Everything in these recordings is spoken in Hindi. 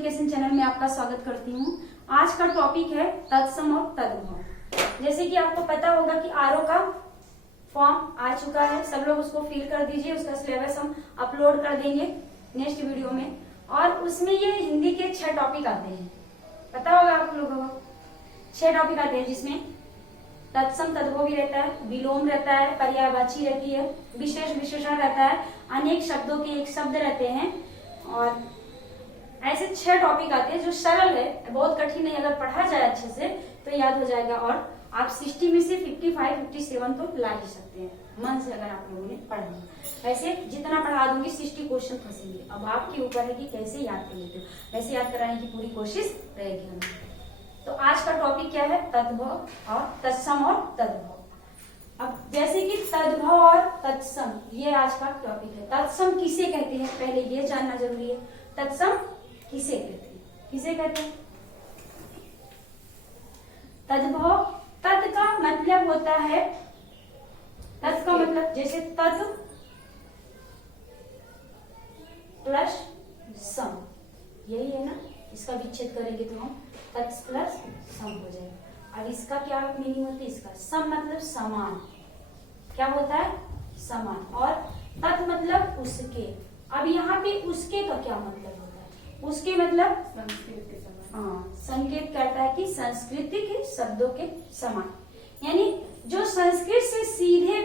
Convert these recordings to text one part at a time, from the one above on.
एजुकेशन चैनल में आपका स्वागत करती हूँ। आज का टॉपिक है तत्सम और तद्भव। जैसे कि आपको पता होगा कि आरओ का फॉर्म आ चुका है, सब लोग उसको फिल कर दीजिए। उसका सिलेबस हम अपलोड कर देंगे नेक्स्ट वीडियो में। और उसमें ये हिंदी के 6 टॉपिक आते हैं, पता होगा आप लोगों को। 6 टॉपिक आते हैं जिसमें तत्सम तद्भव भी रहता है, विलोम रहता है, पर्यायवाची रहती है, विशेष विशेषण रहता है, अनेक शब्दों के एक शब्द रहते हैं। और ऐसे 6 टॉपिक आते हैं जो सरल है, बहुत कठिन नहीं। अगर पढ़ा जाए अच्छे से तो याद हो जाएगा। और आप 60 में से 55, 57 तो ला ही सकते हैं मन से, अगर आप लोगों ने पढ़ा। वैसे जितना पढ़ा दूंगी 60 क्वेश्चन फंसेंगे। अब आपके ऊपर है कि कैसे याद कर लेते हो। वैसे याद कराने की पूरी कोशिश रहेगी हमें। तो आज का टॉपिक क्या है? तद्भव और तत्सम और तद्भव। अब जैसे कि तद्भव और तत्सम, ये आज का टॉपिक है। तत्सम किसे कहते हैं पहले ये जानना जरूरी है। तत्सम किसे कहते हैं? किसे कहते हैं? तद्भव, तत् का मतलब होता है, तत् का मतलब जैसे तत् प्लस सम, यही है ना। इसका विच्छेद करेंगे तो हम तत् प्लस सम हो जाएगा। अब इसका क्या मीनिंग होती है? इसका सम मतलब समान, क्या होता है? समान। और तत् मतलब उसके। अब यहाँ पे उसके का क्या मतलब होता है? उसके मतलब संस्कृत के समान। हाँ, संकेत करता है कि संस्कृति के शब्दों के समान, यानी जो संस्कृत से सीधे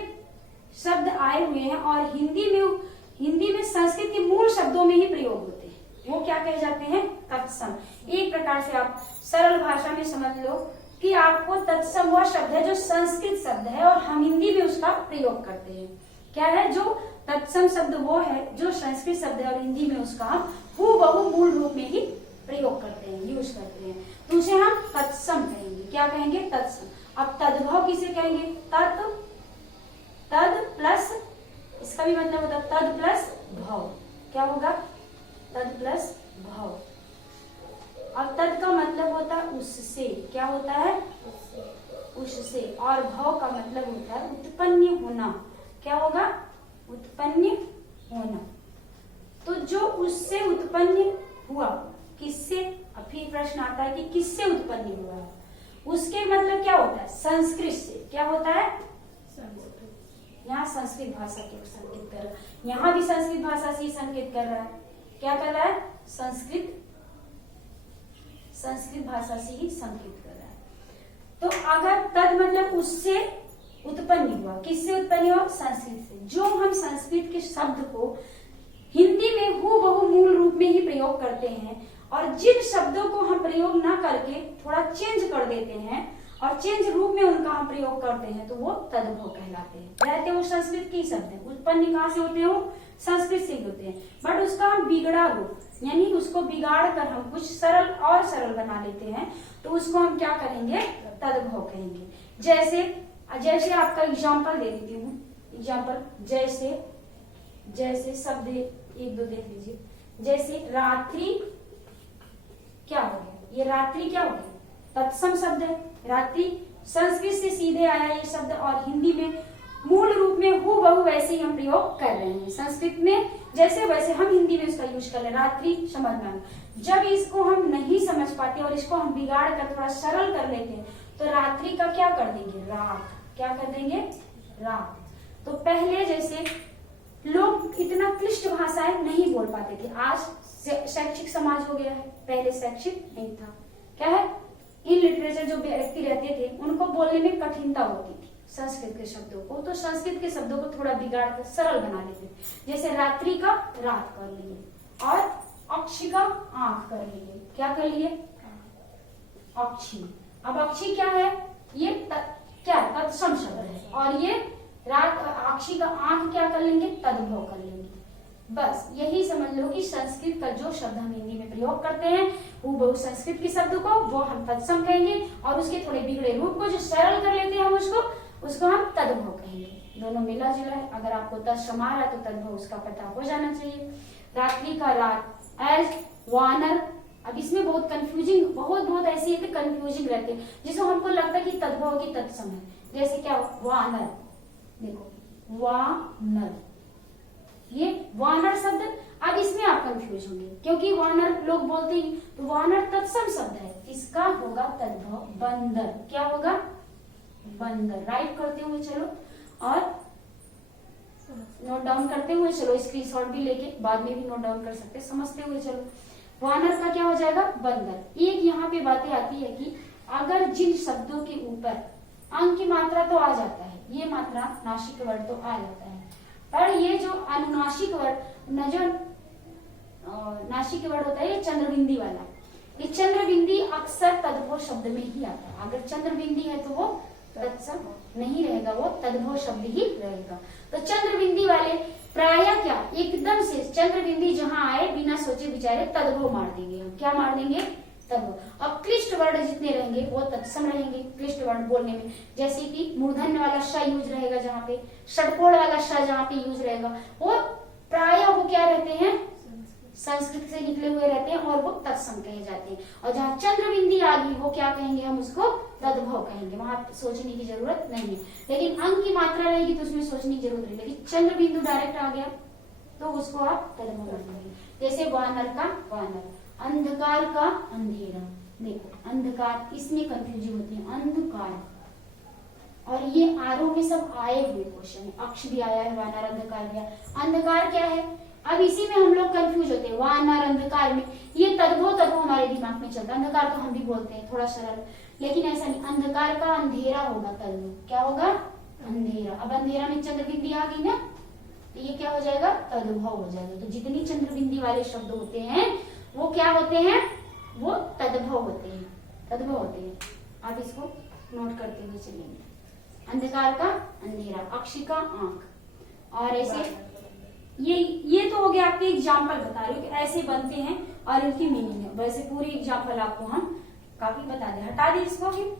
शब्द आए हुए हैं और हिंदी में संस्कृत के मूल शब्दों में ही प्रयोग होते हैं, वो क्या कहे जाते हैं? तत्सम। एक प्रकार से आप सरल भाषा में समझ लो कि आपको तत्सम वह शब्द है जो संस्कृत शब्द है और हम हिंदी में उसका प्रयोग करते हैं। क्या है? जो तत्सम शब्द वो है जो संस्कृत शब्द है और हिंदी में उसका हम हूबहू मूल रूप में ही प्रयोग करते हैं, यूज करते हैं, तो उसे हम तत्सम कहेंगे। क्या कहेंगे? तत्सम। अब तद्भव किसे कहेंगे? तद प्लस, इसका भी मतलब होता है तद प्लस भव। क्या होगा? तद प्लस भव। अब तद का मतलब होता है उससे। क्या होता है? उससे। और भव का मतलब होता है उत्पन्न होना। क्या होगा? उत्पन्न होना। तो जो उससे उत्पन्न हुआ, किससे? अब फिर प्रश्न आता है कि किससे उत्पन्न हुआ है? उसके मतलब क्या होता है? संस्कृत से। क्या होता है? यहाँ संस्कृत भाषा के संकेत कर रहा है, यहाँ भी संस्कृत भाषा से ही संकेत कर रहा है। क्या कर रहा है? संस्कृत भाषा से ही संकेत कर रहा है। तो अगर तद मतलब उससे उत्पन्न हुआ, किससे उत्पन्न हुआ? संस्कृत से। जो हम संस्कृत के शब्द को हिंदी में हूबहू मूल रूप में ही प्रयोग करते हैं और जिन शब्दों को हम प्रयोग ना करके थोड़ा चेंज कर देते हैं और चेंज रूप में उनका हम प्रयोग करते हैं, तो वो तद्भव कहलाते हैं। रहते वो संस्कृत के शब्द है, उत्पन्न कहाँ से होते हो? संस्कृत से होते हैं, बट उसका हम बिगड़ा रूप, यानी उसको बिगाड़ कर हम कुछ सरल और सरल बना लेते हैं, तो उसको हम क्या करेंगे? तद्भव कहेंगे। जैसे आपका एग्जाम्पल दे देती हूँ। एग्जाम्पल जैसे शब्द 1-2 देख लीजिए। जैसे रात्रि, क्या हो गया? ये रात्रि क्या हो गया? तत्सम शब्द है। रात्रि संस्कृत से सीधे आया ये शब्द और हिंदी में मूल रूप में हूबहू वैसे ही हम प्रयोग कर रहे हैं। संस्कृत में जैसे वैसे हम हिंदी में उसका यूज कर रहे हैं। रात्रि समझना। जब इसको हम नहीं समझ पाते और इसको हम बिगाड़ कर थोड़ा सरल कर लेते हैं, तो रात्रि का क्या कर देंगे? रात। क्या कर देंगे? रात। तो पहले जैसे लोग इतना क्लिष्ट भाषाएं नहीं बोल पाते थे, आज शैक्षिक समाज हो गया है, पहले शैक्षिक नहीं था। क्या है? इन लिटरेचर जो व्यक्ति रहते थे उनको बोलने में कठिनता होती थी संस्कृत के शब्दों को, तो संस्कृत के शब्दों को थोड़ा बिगाड़ कर सरल बना लेते। जैसे रात्रि का रात कर लिए और अक्षी का आंख कर लिए। क्या कर लिए? अक्षी। अब अक्षी क्या है? ये क्या तत्सम शब्द है और ये रात, अक्षी का आंख क्या कर लेंगे? तद्भव कर लेंगे। बस यही समझ लो कि संस्कृत का जो शब्द हम हिंदी में प्रयोग करते हैं वो संस्कृत के शब्द को वो हम तत्सम कहेंगे और उसके थोड़े बिगड़े रूप को जो सरल कर लेते हैं हम उसको हम तद्भव कहेंगे। दोनों मिला जुला है। अगर आपको तत्सम आ रहा है तो तद्भव उसका पता हो जाना चाहिए। रात्रि का रात, एज वानर। अब इसमें बहुत कंफ्यूजिंग, बहुत ऐसे कंफ्यूजिंग रहते हैं जिसमें हमको लगता है कि तद्भव की तत्सम है। जैसे क्या? वानर। देखो वानर, ये वानर शब्द अब इसमें आप कंफ्यूज होंगे क्योंकि वानर लोग बोलते हैं, तो वानर तत्सम शब्द है, इसका होगा तद्भव बंदर। क्या होगा? बंदर। राइट करते हुए चलो और नोट डाउन करते हुए चलो, स्क्रीनशॉट भी लेके बाद में भी नोट डाउन कर सकते, समझते हुए चलो। वानर का क्या हो जाएगा? बंदर। एक यहाँ पे बातें आती है कि अगर जिन शब्दों के ऊपर अंग की मात्रा तो आ जाता है, ये मात्रा नासिक वर्ड तो आ जाता है, पर ये जो अनुनासिक वर्ड न जो नासिक वर्ड होता है, ये चंद्रबिंदी वाला, ये चंद्रबिंदी अक्सर तद्भव शब्द में ही आता है। अगर चंद्रबिंदी है तो वो तत्सम नहीं रहेगा, वो तद्भव शब्द ही रहेगा। तो चंद्रबिंदी वाले प्रायः क्या एकदम से चंद्रबिंदी जहां आए बिना सोचे विचारे तद्भव मार देंगे हम। क्या मार देंगे? तद्भव। अब क्लिष्ट वर्ड जितने रहेंगे वो तत्सम रहेंगे क्लिष्ट वर्ड बोलने में, जैसे कि मूर्धन्य वाला श यूज रहेगा जहाँ पे, षटकोण वाला श जहाँ पे यूज रहेगा, वो प्रायः वो क्या रहते हैं? संस्कृत से निकले हुए रहते हैं और वो तत्सम कहे जाते हैं। और जहाँ चंद्रबिंदी आ गई वो क्या कहेंगे? हम उसको तद्भव कहेंगे, वहां सोचने की जरूरत नहीं है। लेकिन अंग की मात्रा रहेगी तो उसमें सोचने की जरूरत नहीं, लेकिन चंद्रबिंदु डायरेक्ट आ गया तो उसको आप तद्भव कहेंगे। जैसे वानर का वानर, अंधकार का अंधेरा। देखो अंधकार, इसमें कंफ्यूजन होती है, अंधकार और ये आरोह में सब आए हुए क्वेश्चन, अक्ष भी आया है, वानर अंधकार भी आया। अंधकार क्या है? अब इसी में हम लोग कंफ्यूज होते हैं, वानर अंधकार में, ये तद्भव तद्भव हमारे दिमाग में चलता है। अंधकार तो हम भी बोलते हैं थोड़ा सरल, लेकिन ऐसा नहीं। अंधकार का अंधेरा होगा तद्भव। क्या होगा? अंधेरा। अब अंधेरा में चंद्रबिंदी आ गई ना, तो ये क्या हो जाएगा? तद्भव हो जाएगा। तो जितनी चंद्रबिंदी वाले शब्द होते हैं वो क्या होते हैं? वो तद्भव होते हैं, तद्भव होते हैं। आप इसको नोट करते हुए चलेंगे। अंधकार का अंधेरा, अक्ष का आंख, और ऐसे ये तो हो गया आपके एग्जाम्पल बता रहे हो कि ऐसे बनते हैं और इनकी मीनिंग है। वैसे पूरी एग्जाम्पल आपको हम काफी बता दें। हटा दें इसको, फिर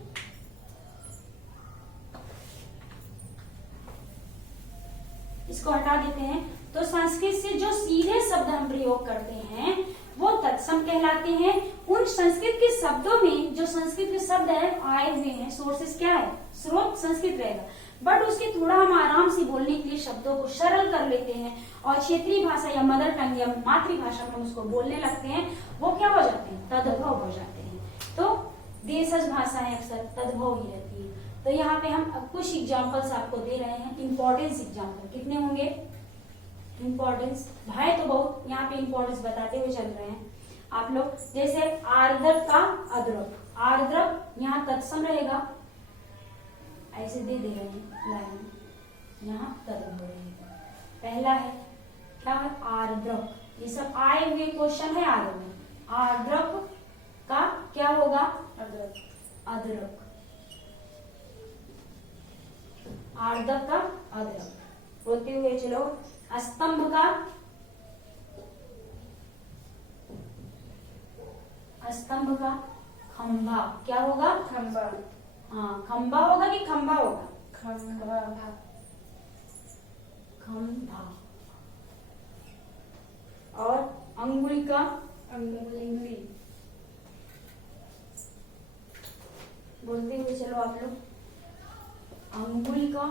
इसको हटा देते हैं। तो संस्कृत से जो सीधे शब्द हम प्रयोग करते हैं वो तत्सम कहलाते हैं। उन संस्कृत के शब्दों में जो संस्कृत के शब्द है आए हुए हैं, सोर्सेस क्या है? स्रोत संस्कृत रहेगा, बट उसके थोड़ा हम आराम से बोलने के लिए शब्दों को सरल कर लेते हैं और क्षेत्रीय भाषा या मदर टंग या मातृभाषा में हम उसको बोलने लगते हैं, वो क्या हो जाते हैं? तद्भव हो जाते हैं। तो देशज भाषाएं अक्सर तद्भव ही रहती है। तो यहाँ पे हम कुछ एग्जाम्पल्स आपको दे रहे हैं, इंपॉर्टेंस एग्जाम्पल। कितने होंगे इंपॉर्टेंस? भाई तो बहुत यहाँ पे इंपॉर्टेंस बताते हुए चल रहे हैं आप लोग। जैसे आर्द्रक का अद्रक, आर्द्रक यहाँ तत्सम रहेगा, ऐसे दे रहे हैं लाइन, यहाँ तद्भव रहेगा। पहला है क्या है? आर्द्रक। ये सब आए हुए क्वेश्चन है आगे में। आर्द्रक का क्या होगा? अदरक। अदरक, आर्द्रक का अदरक बोलते हुए चलो। स्तंभ का, स्तंभ का खंभा। क्या होगा? खंबा। हाँ, खंबा होगा कि खंबा होगा? खंबा। खंभा। और अंगुली का? अंगुली। बोलते हुए चलो आप लोग। अंगुली का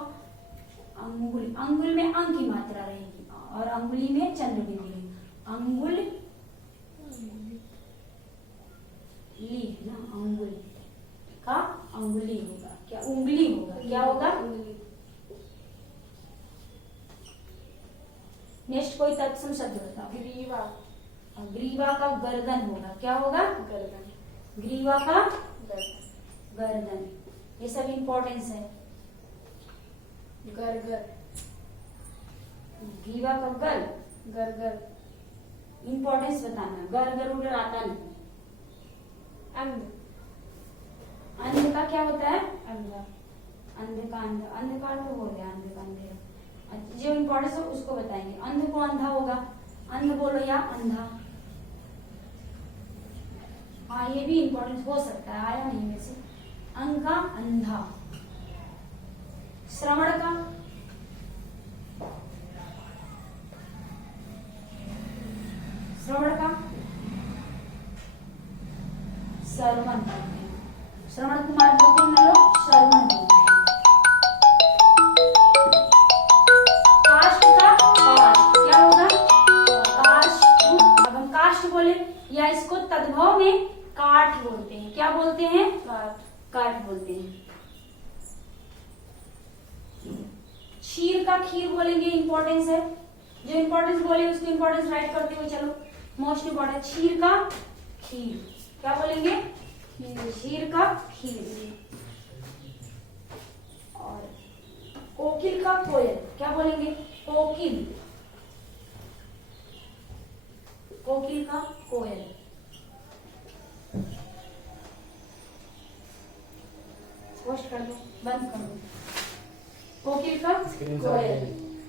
अंगुल, अंगुल में अंग की मात्रा रहेगी और अंगुली में चंद्रबिंदी रहेगी। अंगुल ली है ना, अंगुल का अंगुली होगा। क्या? उंगली होगा। क्या होगा? नेक्स्ट कोई तत्सम शब्द बताओ। ग्रीवा। ग्रीवा का गर्दन होगा। क्या होगा? गर्दन। ग्रीवा का गर्दन। गर्दन। ये सब इंपॉर्टेंस है। गरगर। ग्रीवा का गर, गरगर। इंपॉर्टेंस बताना। गर गरुड़ आता नहीं। अंध। अंध का क्या होता है? अंधा। अंध का अंध, अंधकार तो हो गया, अंध का अंधेरा। जो इंपॉर्टेंस है उसको बताएंगे। अंध को अंधा होगा, अंध बोलो या अंधा। हाँ, ये भी इंपॉर्टेंस हो सकता है, आया नहीं वैसे। अंग का अंधा। श्रवण का श्रवण का श्रवण बोलते हैं। श्रवण कुमार बोलते हैं हम लोग, श्रवण बोलते हैं। काष्ठ का काष्ठ। क्या होगा? काष्ठ गांव में काठ बोलते हैं। क्या बोलते हैं? काठ। काठ बोलते हैं। क्षीर का खीर बोलेंगे, इंपॉर्टेंस है। जो इंपॉर्टेंस बोले उसको इंपॉर्टेंस राइट करते हुए चलो। मोस्ट इंपॉर्टेंट, क्षीर का खीर। क्या बोलेंगे? क्षीर का खीर। और कोकिल का कोयल। क्या बोलेंगे? कोकिल। कोकिल का कोयल। पोस्ट कर दो, बंद कर दो। कोकिल का कोयल।